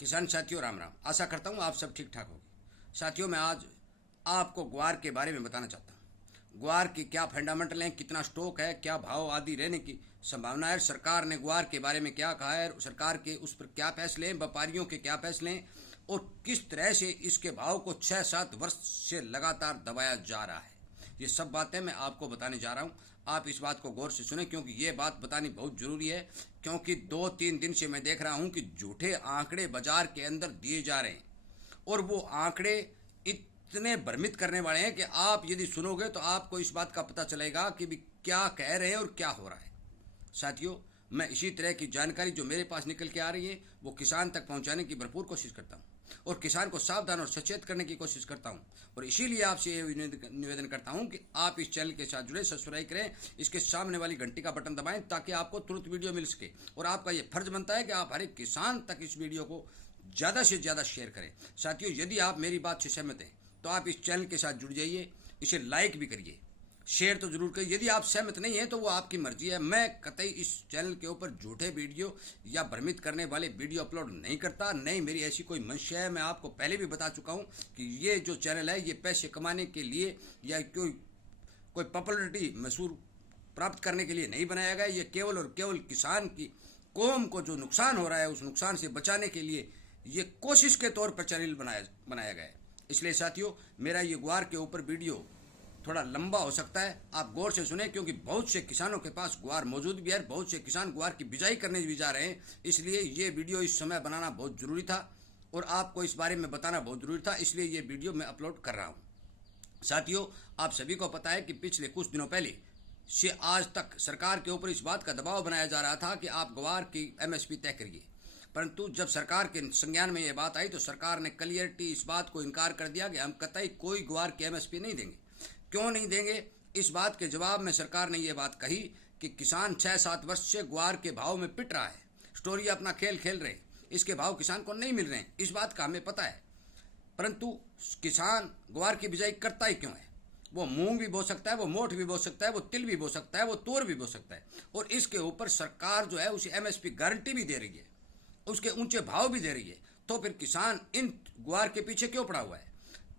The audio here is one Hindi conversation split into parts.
किसान साथियों राम राम। आशा करता हूँ आप सब ठीक ठाक होंगे। साथियों मैं आज आपको ग्वार के बारे में बताना चाहता हूँ। ग्वार की क्या फंडामेंटल हैं, कितना स्टॉक है, क्या भाव आदि रहने की संभावना है, सरकार ने ग्वार के बारे में क्या कहा है, सरकार के उस पर क्या फैसले हैं, व्यापारियों के क्या फैसले हैं और किस तरह से इसके भाव को 6-7 वर्ष से लगातार दबाया जा रहा है। ये सब बातें मैं आपको बताने जा रहा हूँ। आप इस बात को गौर से सुने क्योंकि ये बात बतानी बहुत ज़रूरी है। क्योंकि 2-3 दिन से मैं देख रहा हूँ कि झूठे आंकड़े बाजार के अंदर दिए जा रहे हैं और वो आंकड़े इतने भ्रमित करने वाले हैं कि आप यदि सुनोगे तो आपको इस बात का पता चलेगा कि भी क्या कह रहे हैं और क्या हो रहा है। साथियों मैं इसी तरह की जानकारी जो मेरे पास निकल के आ रही है वो किसान तक पहुंचाने की भरपूर कोशिश करता हूं और किसान को सावधान और सचेत करने की कोशिश करता हूं। और इसीलिए आपसे ये निवेदन करता हूं कि आप इस चैनल के साथ जुड़े, सब्सक्राइब करें, इसके सामने वाली घंटी का बटन दबाएं ताकि आपको तुरंत वीडियो मिल सके। और आपका ये फर्ज बनता है कि आप हर एक किसान तक इस वीडियो को ज़्यादा से ज़्यादा शेयर करें। साथियों यदि आप मेरी बात से सहमत हैं तो आप इस चैनल के साथ जुड़ जाइए, इसे लाइक भी करिए, शेयर तो जरूर करिए। यदि आप सहमत नहीं हैं तो वो आपकी मर्जी है। मैं कतई इस चैनल के ऊपर झूठे वीडियो या भ्रमित करने वाले वीडियो अपलोड नहीं करता, नहीं मेरी ऐसी कोई मंशा है। मैं आपको पहले भी बता चुका हूं कि ये जो चैनल है ये पैसे कमाने के लिए या कोई पॉपुलरिटी मशहूर प्राप्त करने के लिए नहीं बनाया गया। ये केवल और केवल किसान की कौम को जो नुकसान हो रहा है उस नुकसान से बचाने के लिए ये कोशिश के तौर पर चैनल बनाया गया है। इसलिए साथियों मेरा ये ग्वार के ऊपर वीडियो थोड़ा लंबा हो सकता है, आप गौर से सुने क्योंकि बहुत से किसानों के पास ग्वार मौजूद भी है, बहुत से किसान ग्वार की बिजाई करने भी जा रहे हैं। इसलिए ये वीडियो इस समय बनाना बहुत ज़रूरी था और आपको इस बारे में बताना बहुत ज़रूरी था, इसलिए ये वीडियो मैं अपलोड कर रहा हूँ। साथियों आप सभी को पता है कि पिछले कुछ दिनों पहले से आज तक सरकार के ऊपर इस बात का दबाव बनाया जा रहा था कि आप ग्वार की MSP तय करिए, परंतु जब सरकार के संज्ञान में ये बात आई तो सरकार ने क्लियरिटी इस बात को इनकार कर दिया कि हम कतई कोई ग्वार की MSP नहीं देंगे। क्यों नहीं देंगे? इस बात के जवाब में सरकार ने ये बात कही कि किसान 6-7 वर्ष से ग्वार के भाव में पिट रहा है, स्टोरी अपना खेल खेल रहे हैं, इसके भाव किसान को नहीं मिल रहे हैं, इस बात का हमें पता है। परंतु किसान ग्वार की बिजाई करता ही क्यों है? वो मूंग भी बो सकता है, वो मोठ भी बो सकता है, वो तिल भी बो सकता है, वो तूर भी बो सकता है और इसके ऊपर सरकार जो है उसे MSP गारंटी भी दे रही है, उसके ऊंचे भाव भी दे रही है। तो फिर किसान इन ग्वार के पीछे क्यों पड़ा हुआ है?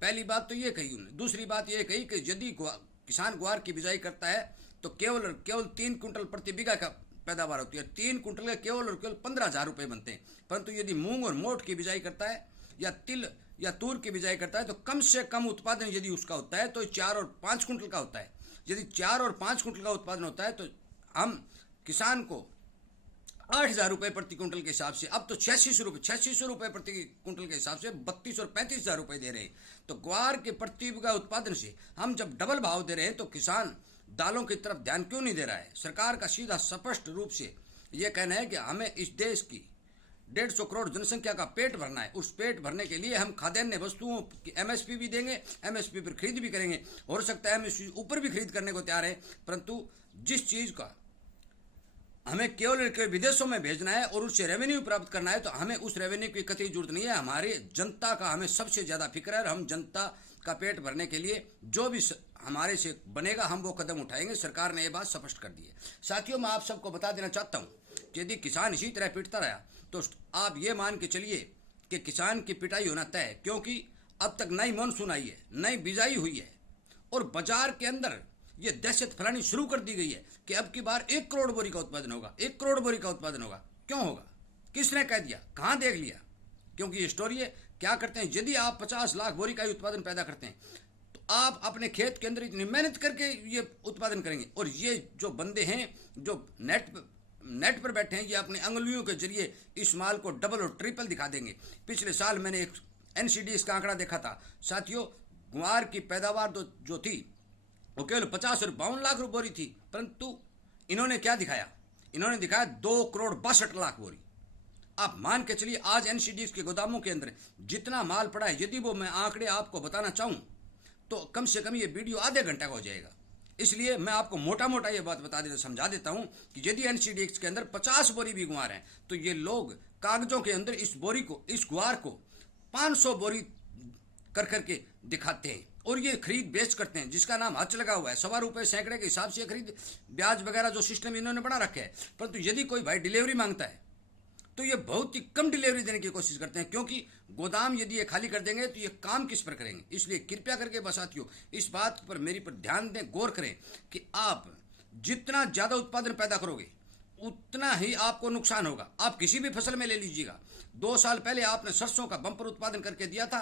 पहली बात तो ये कही उन्होंने। दूसरी बात ये कही कि यदि किसान ग्वार की बिजाई करता है तो केवल और केवल 3 कुंटल प्रति बीघा का पैदावार होती है। 3 कुंटल के केवल और केवल 15,000 रुपये बनते हैं। परंतु यदि मूंग और मोठ की बिजाई करता है या तिल या तूर की बिजाई करता है तो कम से कम उत्पादन यदि उसका होता है तो 4 और 5 कुंटल का होता है। यदि 4 और 5 कुंटल का उत्पादन होता है तो हम किसान को 8,000 रुपये प्रति कुंटल के हिसाब से, अब तो 6,600 रुपये प्रति कुंटल के हिसाब से 32 और 35,000 रुपये दे रहे हैं। तो ग्वार के प्रति बीघा उत्पादन से हम जब डबल भाव दे रहे हैं तो किसान दालों की तरफ ध्यान क्यों नहीं दे रहा है? सरकार का सीधा स्पष्ट रूप से ये कहना है कि हमें इस देश की 150 करोड़ जनसंख्या का पेट भरना है। उस पेट भरने के लिए हम खाद्यान्न वस्तुओं की MSP भी देंगे, MSP पर खरीद भी करेंगे। हो सकता है MSP ऊपर भी खरीद करने को तैयार है, परंतु जिस चीज़ का हमें केवल विदेशों में भेजना है और उससे रेवेन्यू प्राप्त करना है तो हमें उस रेवेन्यू की कतई जरूरत नहीं है। हमारे जनता का हमें सबसे ज़्यादा फिक्र है और हम जनता का पेट भरने के लिए जो भी हमारे से बनेगा हम वो कदम उठाएंगे। सरकार ने ये बात स्पष्ट कर दी है। साथियों मैं आप सबको बता देना चाहता हूँ कि यदि किसान इसी तरह पिटता रहा तो आप ये मान के चलिए कि किसान की पिटाई होना तय है, क्योंकि अब तक नई मानसून आई है, नई बिजाई हुई है और बाजार के अंदर ये दहशत फैलानी शुरू कर दी गई है कि अब की बार 1 करोड़ बोरी का उत्पादन होगा, 1 करोड़ बोरी का उत्पादन होगा। क्यों होगा? किसने कह दिया? कहाँ देख लिया? क्योंकि ये स्टोरी है। क्या करते हैं, यदि आप 50 लाख बोरी का उत्पादन पैदा करते हैं तो आप अपने खेत के अंदर इतनी मेहनत करके ये उत्पादन करेंगे और ये जो बंदे हैं जो नेट पर बैठे हैं ये अपने अंगुलियों के जरिए इस माल को डबल और ट्रिपल दिखा देंगे। पिछले साल मैंने एक NCDS का आंकड़ा देखा था साथियों, ग्वार की पैदावार जो थी वो केवल 50 और 52 लाख बोरी थी, परंतु इन्होंने क्या दिखाया? इन्होंने दिखाया 2 करोड़ 62 लाख बोरी। आप मान के चलिए आज NCDS के गोदामों के अंदर जितना माल पड़ा है, यदि वो मैं आंकड़े आपको बताना चाहूँ तो कम से कम ये वीडियो आधे घंटे का हो जाएगा। इसलिए मैं आपको मोटा मोटा ये बात समझा देता हूँ कि यदि NCDS के अंदर 50 बोरी भी ग्वार हैं तो ये लोग कागजों के अंदर इस ग्वार को 500 बोरी कर करके दिखाते हैं और ये खरीद बेच करते हैं, जिसका नाम हज लगा हुआ है। 1.25 रुपये सैकड़े के हिसाब से खरीद, ब्याज वगैरह जो सिस्टम इन्होंने बना रखे है। परंतु यदि कोई भाई डिलीवरी मांगता है तो ये बहुत ही कम डिलीवरी देने की कोशिश करते हैं, क्योंकि गोदाम यदि ये खाली कर देंगे तो ये काम किस पर करेंगे। इसलिए कृपया करके बस साथियों इस बात पर मेरी पर ध्यान दें, गौर करें कि आप जितना ज़्यादा उत्पादन पैदा करोगे उतना ही आपको नुकसान होगा। आप किसी भी फसल में ले लीजिएगा, 2 साल पहले आपने सरसों का बम्पर उत्पादन करके दिया था,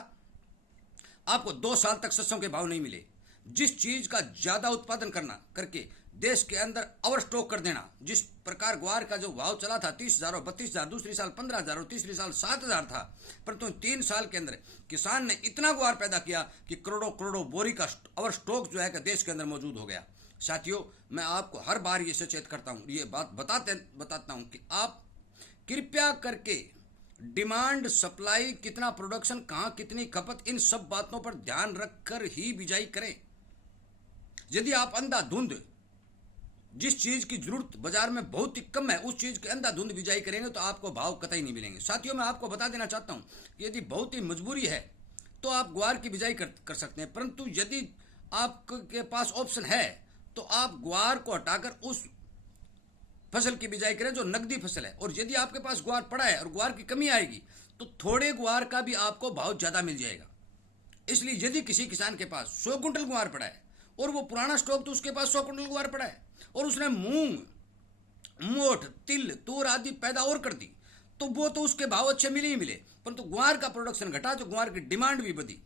आपको 2 साल तक सरसों के भाव नहीं मिले। जिस चीज का ज्यादा उत्पादन करना करके देश के अंदर ओवर स्टॉक कर देना, जिस प्रकार ग्वार का जो भाव चला था 30,000 और 32,000, दूसरी साल 15,000 और तीसरी साल 7,000 था, परंतु 3 साल के अंदर किसान ने इतना ग्वार पैदा किया कि करोड़ों करोड़ों बोरी का ओवर स्टॉक जो है कि देश के अंदर मौजूद हो गया। साथियों, मैं आपको हर बार ये सचेत करता हूँ, ये बात बताता हूँ कि आप कृपया करके डिमांड, सप्लाई, कितना प्रोडक्शन, कहाँ कितनी खपत, इन सब बातों पर ध्यान रखकर ही बिजाई करें। यदि आप अंधाधुंध जिस चीज की जरूरत बाजार में बहुत ही कम है उस चीज की अंधाधुंध बिजाई करेंगे तो आपको भाव कतई नहीं मिलेंगे। साथियों, मैं आपको बता देना चाहता हूं कि यदि बहुत ही मजबूरी है तो आप ग्वार की बिजाई कर सकते हैं, परंतु यदि आपके पास ऑप्शन है तो आप ग्वार को हटाकर उस फसल की बिजाई करें जो नकदी फसल है। और यदि आपके पास ग्वार पड़ा है और ग्वार की कमी आएगी तो थोड़े ग्वार का भी आपको भाव ज्यादा मिल जाएगा। इसलिए यदि किसी किसान के पास 100 कुंटल ग्वार पड़ा है और वो पुराना स्टॉक तो उसके पास 100 कुंटल ग्वार पड़ा है और उसने मूंग, मोठ, तिल, तूर आदि पैदा और कर दी, तो वो तो उसके भाव अच्छे मिले ही मिले, परंतु ग्वार का प्रोडक्शन घटा तो ग्वार की डिमांड भी बढ़ी,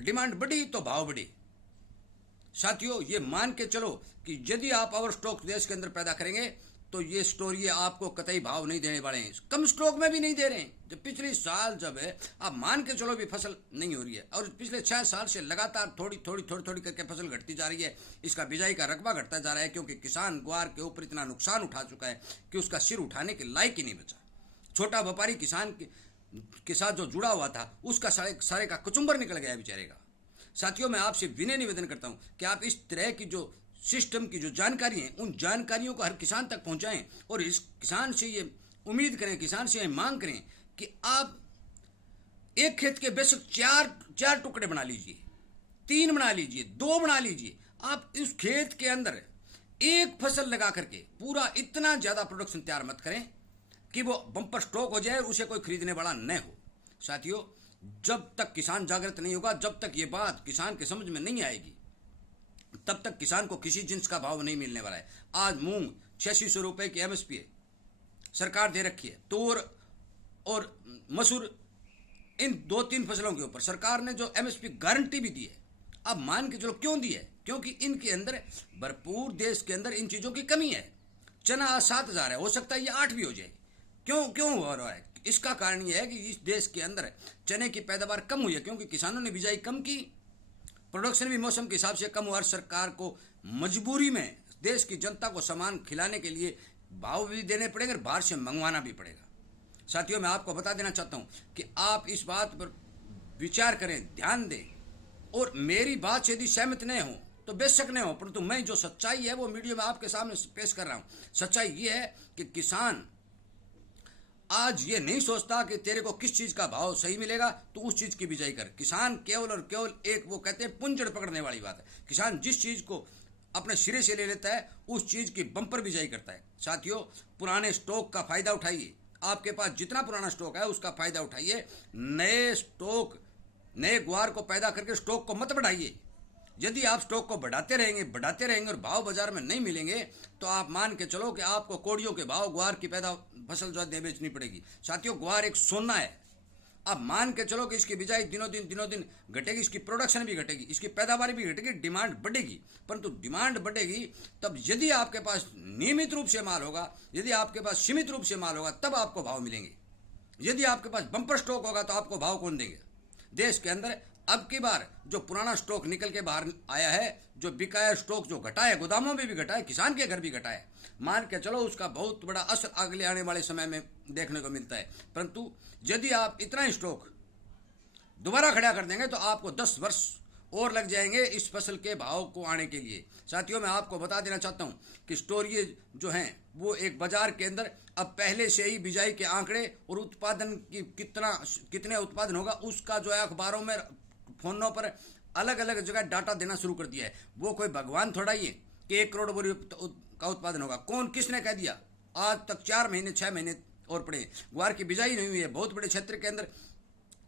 डिमांड बढ़ी तो भाव बढ़े। साथियों, ये मान के चलो कि यदि आप ओवर स्टॉक देश के अंदर पैदा करेंगे तो ये स्टोर ये आपको कतई भाव नहीं देने वाले हैं, कम स्टॉक में भी नहीं दे रहे हैं। जब पिछले साल जब है आप मान के चलो भी फसल नहीं हो रही है और पिछले 6 साल से लगातार थोड़ी थोड़ी करके फसल घटती जा रही है, इसका बिजाई का रकबा घटता जा रहा है, क्योंकि किसान ग्वार के ऊपर इतना नुकसान उठा चुका है कि उसका सिर उठाने के लायक ही नहीं बचा। छोटा व्यापारी किसान के साथ जो जुड़ा हुआ था उसका सारे का कुचुम्बर निकल गया बेचारे का। साथियों, मैं आपसे विनय निवेदन करता हूं कि आप इस तरह की जो सिस्टम की जो जानकारी है उन जानकारियों को हर किसान तक पहुंचाएं और इस किसान से ये उम्मीद करें, किसान से ये मांग करें कि आप एक खेत के बेशक 4 टुकड़े बना लीजिए, 3 बना लीजिए, 2 बना लीजिए, आप इस खेत के अंदर एक फसल लगा करके पूरा इतना ज्यादा प्रोडक्शन तैयार मत करें कि वो बम्पर स्टॉक हो जाए और उसे कोई खरीदने वाला न हो। साथियों, जब तक किसान जागृत नहीं होगा, जब तक ये बात किसान के समझ में नहीं आएगी, तब तक किसान को किसी जिंस का भाव नहीं मिलने वाला है। आज मूंग 8600 रुपए की एमएसपी है, सरकार दे रखी है। तूर और मसूर, इन 2-3 फसलों के ऊपर सरकार ने जो एमएसपी गारंटी भी दी है, अब मान के चलो क्यों दी है, क्योंकि इनके अंदर भरपूर देश के अंदर इन चीजों की कमी है। चना आज 7,000 है, हो सकता है ये 8 भी हो जाए। क्यों हो रहा है? इसका कारण यह है कि इस देश के अंदर चने की पैदावार कम हुई है, क्योंकि किसानों ने बिजाई कम की, प्रोडक्शन भी मौसम के हिसाब से कम हुआ। सरकार को मजबूरी में देश की जनता को सामान खिलाने के लिए भाव भी देने पड़ेंगे और बाहर से मंगवाना भी पड़ेगा। साथियों, मैं आपको बता देना चाहता हूं कि आप इस बात पर विचार करें, ध्यान दें, और मेरी बात से यदि सहमत नहीं हो तो बेशक नहीं हो, परंतु मैं जो सच्चाई है वो मीडिया में आपके सामने पेश कर रहा हूं। सच्चाई ये है कि किसान आज ये नहीं सोचता कि तेरे को किस चीज का भाव सही मिलेगा तो उस चीज की बिजाई कर। किसान केवल और केवल एक, वो कहते हैं पुंजड़ पकड़ने वाली बात है, किसान जिस चीज को अपने सिरे से ले लेता है उस चीज की बम्पर बिजाई करता है। साथियों, पुराने स्टॉक का फायदा उठाइए, आपके पास जितना पुराना स्टॉक है उसका फायदा उठाइए। नए ग्वार को पैदा करके स्टॉक को मत बढ़ाइए। यदि आप स्टॉक को बढ़ाते रहेंगे और भाव बाजार में नहीं मिलेंगे तो आप मान के चलो कि आपको कोड़ियों के भाव ग्वार की पैदा फसल जो है बेचनी पड़ेगी। साथियों, ग्वार एक सोना है। अब मान के चलो कि इसकी बिजाई दिनों दिन घटेगी, इसकी प्रोडक्शन भी घटेगी, इसकी पैदावार भी घटेगी, डिमांड बढ़ेगी। परंतु डिमांड बढ़ेगी तब यदि आपके पास नियमित रूप से माल होगा, यदि आपके पास सीमित रूप से माल होगा तब आपको भाव मिलेंगे। यदि आपके पास बम्पर स्टॉक होगा तो आपको भाव कौन देंगे? देश के अंदर अब की बार जो पुराना स्टॉक निकल के बाहर आया है, जो बिकाया स्टॉक जो घटा है, गोदामों में भी घटा है, किसान के घर भी घटा है, मान के चलो उसका बहुत बड़ा असर अगले आने वाले समय में देखने को मिलता है। परंतु यदि आप इतना ही स्टॉक दोबारा खड़ा कर देंगे तो आपको 10 वर्ष और लग जाएंगे इस फसल के भाव को आने के लिए। साथियों, मैं आपको बता देना चाहता हूँ कि स्टोरिये जो हैं वो एक बाजार के अंदर अब पहले से ही बिजाई के आंकड़े और उत्पादन की कितने उत्पादन होगा उसका जो है अखबारों में, फोनों पर अलग अलग जगह डाटा देना शुरू कर दिया है। वो कोई भगवान थोड़ा ही है कि 1 करोड़ बोरी का उत्पादन होगा। किसने कह दिया? आज तक 4 महीने 6 महीने और पड़े। ग्वार की बिजाई नहीं हुई है, बहुत बड़े क्षेत्र के अंदर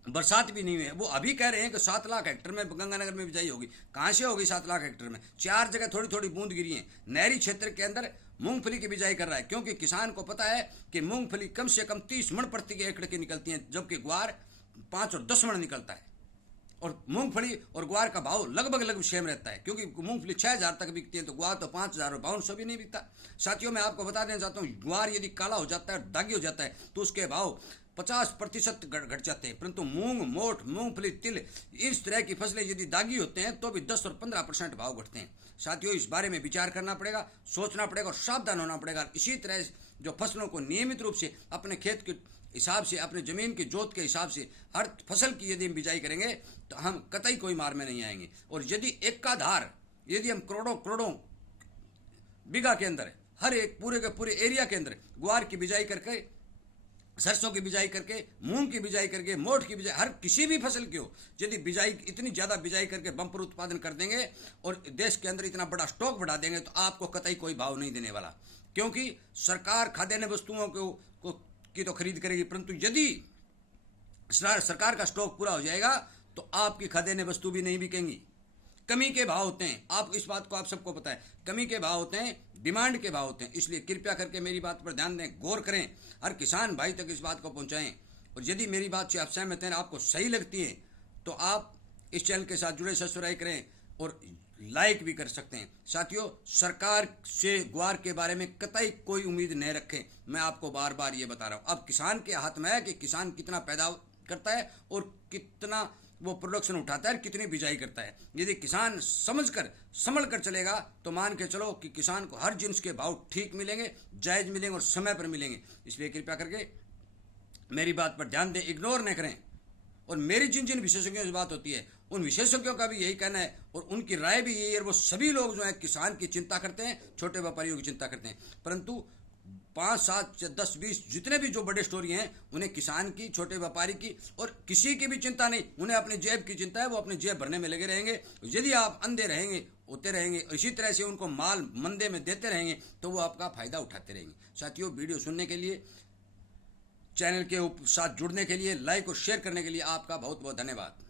बरसात भी नहीं हुई है। वो अभी कह रहे हैं कि 7 लाख हेक्टर में गंगानगर में बिजाई होगी। कहाँ से होगी 7 लाख हेक्टर में? 4 जगह थोड़ी थोड़ी बूंद गिरी है। नहरी क्षेत्र के अंदर मूंगफली की बिजाई कर रहा है, क्योंकि किसान को पता है कि मूंगफली कम से कम 30 मण प्रति एकड़ की निकलती है, जबकि ग्वार 5 और 10 मण निकलता है। और मूंगफली और ग्वार का भाव लगभग लगभग सेम रहता है, क्योंकि मूंगफली 6,000 तक बिकती है तो ग्वार तो 5,000 और 500 भी नहीं बिकता। साथियों, मैं आपको बता देना चाहता हूँ, ग्वार यदि काला हो जाता है, दागी हो जाता है, तो उसके भाव 50% घट जाते हैं। परंतु मूंग, मोठ, मूंगफली, तिल, इस तरह की फसलें यदि दागी होते हैं तो भी 10 और 15% भाव घटते हैं। साथियों, इस बारे में विचार करना पड़ेगा, सोचना पड़ेगा और सावधान होना पड़ेगा। इसी तरह जो फसलों को नियमित रूप से अपने खेत के हिसाब से, अपने ज़मीन की जोत के हिसाब से हर फसल की यदि हम बिजाई करेंगे तो हम कतई कोई मार में नहीं आएंगे। और यदि एक का धार यदि हम करोड़ों करोड़ों बीघा के अंदर, हर एक पूरे के पूरे एरिया के अंदर ग्वार की बिजाई करके, सरसों की बिजाई करके, मूंग की बिजाई करके, मोठ की बिजाई, हर किसी भी फसल की हो, यदि बिजाई इतनी ज़्यादा बिजाई करके बम्पर उत्पादन कर देंगे और देश के अंदर इतना बड़ा स्टॉक बढ़ा देंगे तो आपको कतई कोई भाव नहीं देने वाला। क्योंकि सरकार खाद्यान्न वस्तुओं को की तो खरीद करेगी, परंतु यदि सरकार का स्टॉक पूरा हो जाएगा तो आपकी खाद्यान्न वस्तु भी नहीं बिकेंगी। कमी के भाव होते हैं, आप इस बात को आप सबको पता है, कमी के भाव होते हैं, डिमांड के भाव होते हैं। इसलिए कृपया करके मेरी बात पर ध्यान दें, गौर करें, हर किसान भाई तक इस बात को पहुंचाएं। और यदि मेरी बात से आप सहमत हैं, आपको सही लगती है, तो आप इस चैनल के साथ जुड़े सब्सक्राइब करें और लाइक भी कर सकते हैं। साथियों, सरकार से ग्वार के बारे में कतई कोई उम्मीद नहीं रखें, मैं आपको बार बार ये बता रहा हूँ। अब किसान के हाथ में है कि किसान कितना पैदा करता है और कितना वो प्रोडक्शन उठाता है, कितनी बिजाई करता है। यदि किसान समझकर संभल कर चलेगा तो मान के चलो कि किसान को हर जिन्स के भाव ठीक मिलेंगे, जायज़ मिलेंगे और समय पर मिलेंगे। इसलिए कृपया करके मेरी बात पर ध्यान दें, इग्नोर नहीं करें। और मेरी जिन जिन विशेषज्ञों से बात होती है उन विशेषज्ञों का भी यही कहना है और उनकी राय भी यही है। वो सभी लोग जो है किसान की चिंता करते हैं, छोटे व्यापारियों की चिंता करते हैं, परंतु 5, 7, 10, 20 जितने भी जो बड़े स्टोरी हैं उन्हें किसान की, छोटे व्यापारी की और किसी की भी चिंता नहीं, उन्हें अपनी जेब की चिंता है। वो अपनी जेब भरने में लगे रहेंगे। यदि आप अंधे रहेंगे, होते रहेंगे और इसी तरह से उनको माल मंदे में देते रहेंगे तो वो आपका फायदा उठाते रहेंगे। साथियों, वीडियो सुनने के लिए, चैनल के साथ जुड़ने के लिए, लाइक और शेयर करने के लिए आपका बहुत बहुत धन्यवाद।